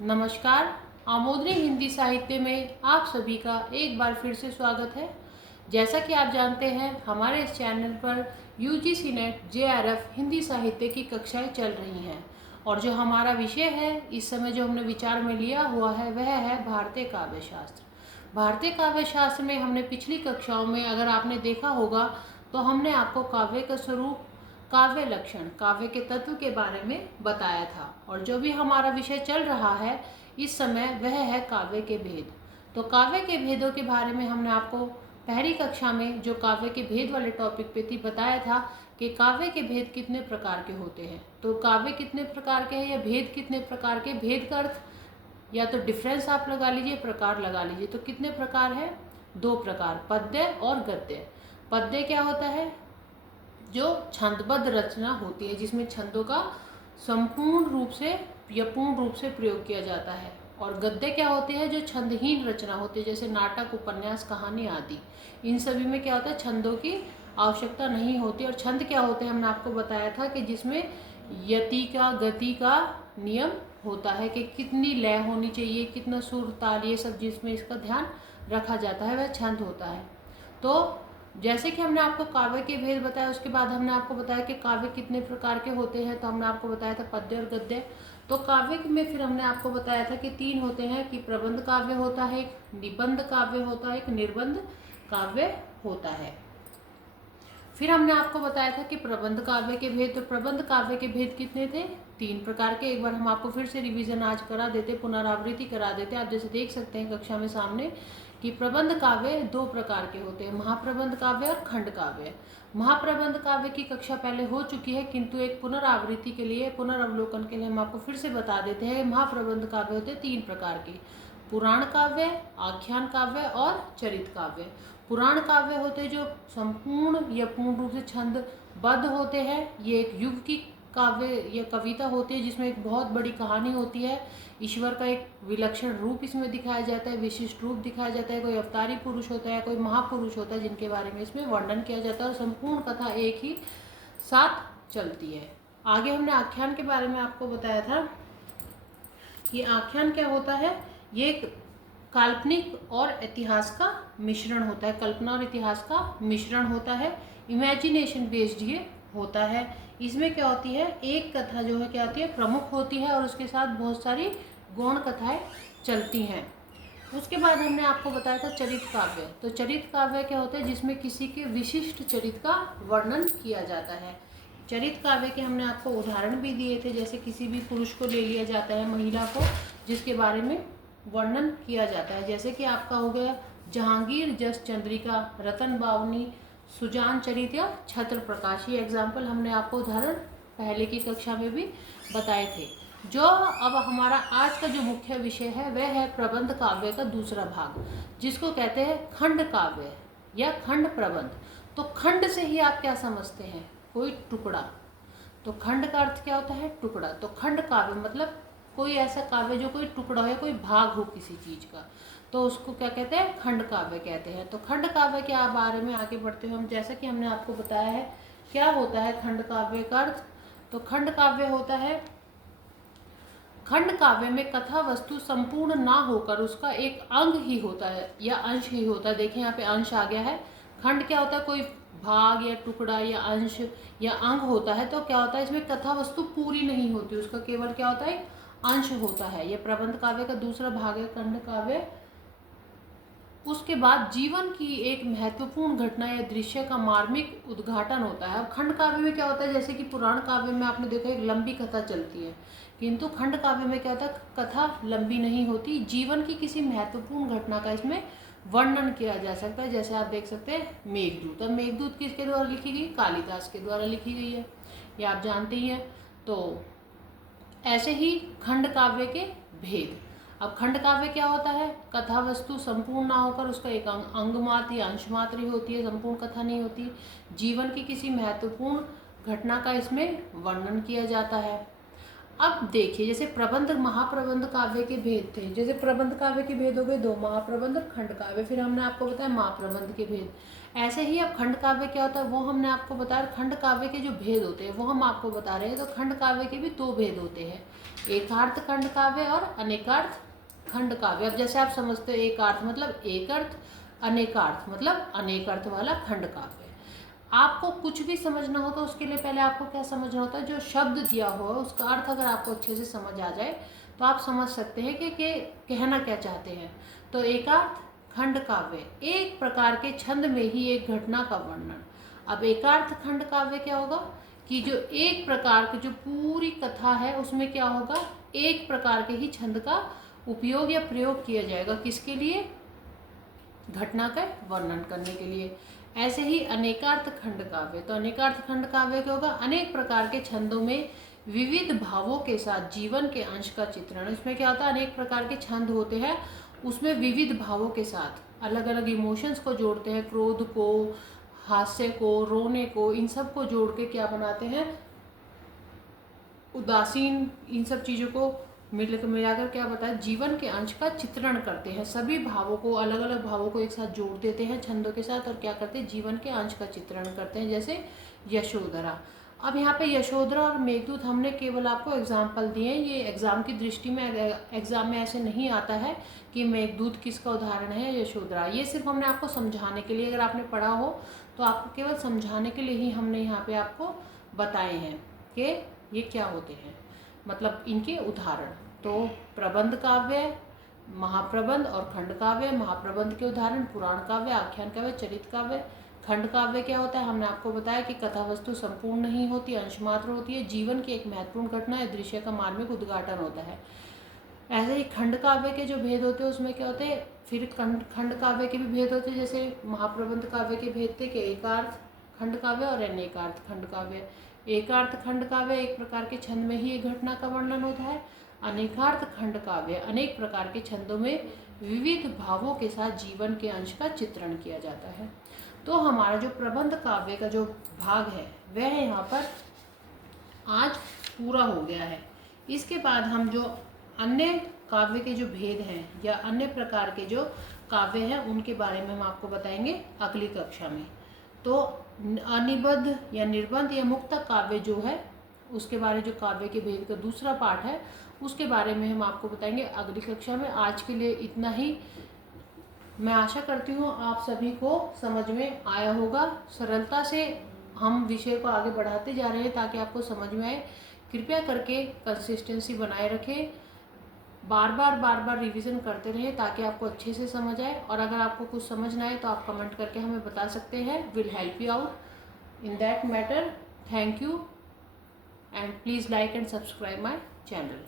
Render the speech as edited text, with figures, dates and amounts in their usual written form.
नमस्कार। आमोदनी हिंदी साहित्य में आप सभी का एक बार फिर से स्वागत है। जैसा कि आप जानते हैं, हमारे इस चैनल पर यूजीसी नेट जेआरएफ हिंदी साहित्य की कक्षाएं चल रही हैं और जो हमारा विषय है इस समय जो हमने विचार में लिया हुआ है वह है भारतीय काव्य शास्त्र। भारतीय काव्य शास्त्र में हमने पिछली कक्षाओं में अगर आपने देखा होगा तो हमने आपको काव्य का स्वरूप, काव्य लक्षण, काव्य के तत्व के बारे में बताया था और जो भी हमारा विषय चल रहा है इस समय वह है काव्य के भेद। तो काव्य के भेदों के बारे में हमने आपको पहली कक्षा में जो काव्य के भेद वाले टॉपिक पे थी बताया था कि काव्य के भेद कितने प्रकार के होते हैं। तो काव्य कितने प्रकार के हैं या भेद कितने प्रकार के, भेद का अर्थ या तो डिफरेंस आप लगा लीजिए, प्रकार लगा लीजिए। तो कितने प्रकार है? दो प्रकार, पद्य और गद्य। पद्य क्या होता है? जो छंदबद्ध रचना होती है जिसमें छंदों का संपूर्ण रूप से या पूर्ण रूप से प्रयोग किया जाता है। और गद्य क्या होते हैं? जो छंदहीन रचना होती है, जैसे नाटक, उपन्यास, कहानी आदि। इन सभी में क्या होता है? छंदों की आवश्यकता नहीं होती। और छंद क्या होते हैं? हमने आपको बताया था कि जिसमें यति का, गति का नियम होता है कि कितनी लय होनी चाहिए, कितना सुर, ताल, ये सब जिसमें इसका ध्यान रखा जाता है वह छंद होता है। तो जैसे कि हमने आपको काव्य के भेद बताया, उसके बाद हमने आपको बताया कि काव्य कितने प्रकार के होते हैं। तो हमने आपको बताया था पद्य और गद्य। तो काव्य में फिर हमने आपको बताया था कि तीन होते हैं कि प्रबंध काव्य होता है, एक निबंध काव्य होता है, एक निर्बंध काव्य होता है। फिर हमने आपको बताया था कि प्रबंध काव्य के भेद। तो प्रबंध काव्य के भेद कितने थे? तीन प्रकार के। एक बार हम आपको फिर से रिवीजन आज करा देते, पुनरावृत्ति करा देते। आप जैसे देख सकते हैं कक्षा में सामने कि प्रबंध काव्य दो प्रकार के होते हैं, महाप्रबंध काव्य और खंड काव्य। महाप्रबंध काव्य की कक्षा पहले हो चुकी है, किंतु एक पुनरावृत्ति के लिए, पुनरावलोकन के लिए हम आपको फिर से बता देते हैं। महाप्रबंध काव्य होते हैं तीन प्रकार के, पुराण काव्य, आख्यान काव्य और चरित काव्य। पुराण काव्य होते हैं जो संपूर्ण या पूर्ण रूप से छंदबद्ध होते हैं। ये एक युग की काव्य या कविता होती है जिसमें एक बहुत बड़ी कहानी होती है, ईश्वर का एक विलक्षण रूप इसमें दिखाया जाता है, विशिष्ट रूप दिखाया जाता है, कोई अवतारी पुरुष होता है, कोई महापुरुष होता है जिनके बारे में इसमें वर्णन किया जाता है और संपूर्ण कथा एक ही साथ चलती है। आगे हमने आख्यान के बारे में आपको बताया था कि आख्यान क्या होता है? ये एक काल्पनिक और इतिहास का मिश्रण होता है, कल्पना और इतिहास का मिश्रण होता है, इमेजिनेशन बेस्ड ये होता है। इसमें क्या होती है? एक कथा जो है क्या होती है? प्रमुख होती है और उसके साथ बहुत सारी गौण कथाएं चलती हैं। उसके बाद हमने आपको बताया था चरित काव्य। तो चरित काव्य क्या होता है? जिसमें किसी के विशिष्ट चरित का वर्णन किया जाता है। चरित काव्य के हमने आपको उदाहरण भी दिए थे, जैसे किसी भी पुरुष को ले लिया जाता है, महिला को, जिसके बारे में वर्णन किया जाता है। जैसे कि आपका हो गया जहांगीर, जस चंद्रिका, रतन बावनी, सुजान चरित या छत्र प्रकाश। ये एग्जाम्पल हमने आपको उदाहरण पहले की कक्षा में भी बताए थे। जो अब हमारा आज का जो मुख्य विषय है वह है प्रबंध काव्य का दूसरा भाग, जिसको कहते हैं खंड काव्य या खंड प्रबंध। तो खंड से ही आप क्या समझते हैं? कोई टुकड़ा। तो खंड का अर्थ क्या होता है? टुकड़ा। तो खंड काव्य मतलब कोई ऐसा काव्य जो कोई टुकड़ा हो या कोई भाग हो किसी चीज का, तो उसको क्या कहते हैं? खंड काव्य कहते हैं। तो खंड काव्य के बारे में आगे बढ़ते हुए हम, जैसा कि हमने आपको बताया है क्या होता है खंड काव्य का अर्थ। तो खंड काव्य होता है, खंड काव्य में कथा वस्तु संपूर्ण ना होकर उसका एक अंग ही होता है या अंश ही होता है। देखिए यहाँ पे अंश आ गया है। खंड क्या होता है? कोई भाग या टुकड़ा या अंश या अंग होता है। तो क्या होता है? इसमें कथा वस्तु पूरी नहीं होती, उसका केवल क्या होता है? अंश होता है। यह प्रबंध काव्य का दूसरा भाग है, खंड काव्य। उसके बाद जीवन की एक महत्वपूर्ण घटना या दृश्य का मार्मिक उद्घाटन होता है। अब खंड काव्य में क्या होता है? जैसे कि पुराण काव्य में आपने देखा एक लंबी कथा चलती है, किंतु खंड काव्य में क्या होता है? कथा लंबी नहीं होती, जीवन की किसी महत्वपूर्ण घटना का इसमें वर्णन किया जा सकता है। जैसे आप देख सकते हैं मेघदूत। अब मेघदूत किसके द्वारा लिखी गई? कालिदास के द्वारा लिखी गई है, ये आप जानते ही हैं। तो ऐसे ही खंड काव्य के भेद। अब खंड काव्य क्या होता है? कथा वस्तु संपूर्ण ना होकर उसका एक अंग मात्र या अंश मात्र ही होती है, संपूर्ण कथा नहीं होती। जीवन की किसी महत्वपूर्ण घटना का इसमें वर्णन किया जाता है। अब देखिए, जैसे प्रबंध महाप्रबंध काव्य के भेद थे, जैसे प्रबंध काव्य के भेद हो गए दो, महाप्रबंध और खंड काव्य, फिर हमने आपको बताया महाप्रबंध के भेद। ऐसे ही अब खंड काव्य क्या होता है वो हमने आपको बताया, खंड काव्य के जो भेद होते हैं वो हम आपको बता रहे हैं। तो खंड काव्य के भी दो भेद होते हैं, एकार्थ खंड काव्य और अनेकार्थ खंड काव्य। अब जैसे आप समझते हो एकार्थ मतलब एक अर्थ, अनेकार्थ मतलब अनेक अर्थ वाला खंड काव्य। आपको कुछ भी समझना हो तो उसके लिए पहले आपको क्या समझना होता है, जो शब्द दिया हो उसका अर्थ अगर आपको अच्छे से समझ आ जाए तो आप समझ सकते हैं कि कहना क्या चाहते हैं। तो एकार्थ खंड काव्य एक प्रकार के छंद में ही एक घटना का वर्णन। अब एकार्थ खंड काव्य क्या होगा कि जो एक प्रकार की जो पूरी कथा है उसमें क्या होगा, एक प्रकार के ही छंद का उपयोग या प्रयोग किया जाएगा, किसके लिए, घटना का वर्णन करने के लिए। ऐसे ही अनेकार्थ खंड काव्य, तो अनेकार्थ खंड काव्य क्या होगा, अनेक प्रकार के छंदों में विविध भावों के साथ जीवन के अंश का चित्रण। इसमें क्या होता है, अनेक प्रकार के छंद होते हैं, उसमें विविध भावों के साथ अलग अलग इमोशंस को जोड़ते हैं, क्रोध को, हास्य को, रोने को, इन सब को जोड़ के क्या बनाते हैं, उदासीन, इन सब चीज़ों को मिलाकर क्या बताया, जीवन के अंश का चित्रण करते हैं। सभी भावों को, अलग अलग भावों को एक साथ जोड़ देते हैं छंदों के साथ और क्या करते हैं, जीवन के अंश का चित्रण करते हैं। जैसे यशोधरा। अब यहाँ पे यशोधरा और मेघदूत हमने केवल आपको एग्जाम्पल दिए, ये एग्जाम की दृष्टि में एग्जाम में ऐसे नहीं आता है कि मेघदूत किसका उदाहरण है, यशोधरा। ये सिर्फ हमने आपको समझाने के लिए, अगर आपने पढ़ा हो तो आपको केवल समझाने के लिए ही हमने यहाँ पे आपको बताए हैं कि ये क्या होते हैं, मतलब इनके उदाहरण। तो प्रबंध काव्य, महाप्रबंध और खंड काव्य। महाप्रबंध के उदाहरण पुराण काव्य, आख्यान काव्य, चरित काव्य। खंड काव्य क्या होता है, हमने आपको बताया कि कथा वस्तु संपूर्ण नहीं होती, अंशमात्र होती है, जीवन की एक महत्वपूर्ण घटना या दृश्य का मार्मिक उद्घाटन होता है। ऐसे ही खंड काव्य के जो भेद होते हैं उसमें क्या होते हैं, फिर खंड काव्य के भी भेद होते हैं। जैसे महाप्रबंध काव्य के भेद थे कि एकार्थ खंड काव्य और अनेकार्थ खंड काव्य। एकार्थ खंड काव्य एक प्रकार के छंद में ही एक घटना का वर्णन होता है। अनेकार्थ खंड काव्य अनेक प्रकार के छंदों में विविध भावों के साथ जीवन के अंश का चित्रण किया जाता है। तो हमारा जो प्रबंध काव्य का जो भाग है वह यहाँ पर आज पूरा हो गया है। इसके बाद हम जो अन्य काव्य के जो भेद हैं या अन्य प्रकार के जो काव्य हैं उनके बारे में हम आपको बताएंगे अगली कक्षा में। तो अनिबद्ध या निर्बंध या मुक्तक काव्य जो है उसके बारे, जो काव्य के भेद का दूसरा पार्ट है उसके बारे में हम आपको बताएंगे अगली कक्षा में। आज के लिए इतना ही। मैं आशा करती हूँ आप सभी को समझ में आया होगा। सरलता से हम विषय को आगे बढ़ाते जा रहे हैं ताकि आपको समझ में आए। कृपया करके कंसिस्टेंसी बनाए रखें, बार बार रिवीजन करते रहें ताकि आपको अच्छे से समझ आए। और अगर आपको कुछ समझ ना आए तो आप कमेंट करके हमें बता सकते हैं, will help you out in that matter. Thank you and please like and subscribe my channel.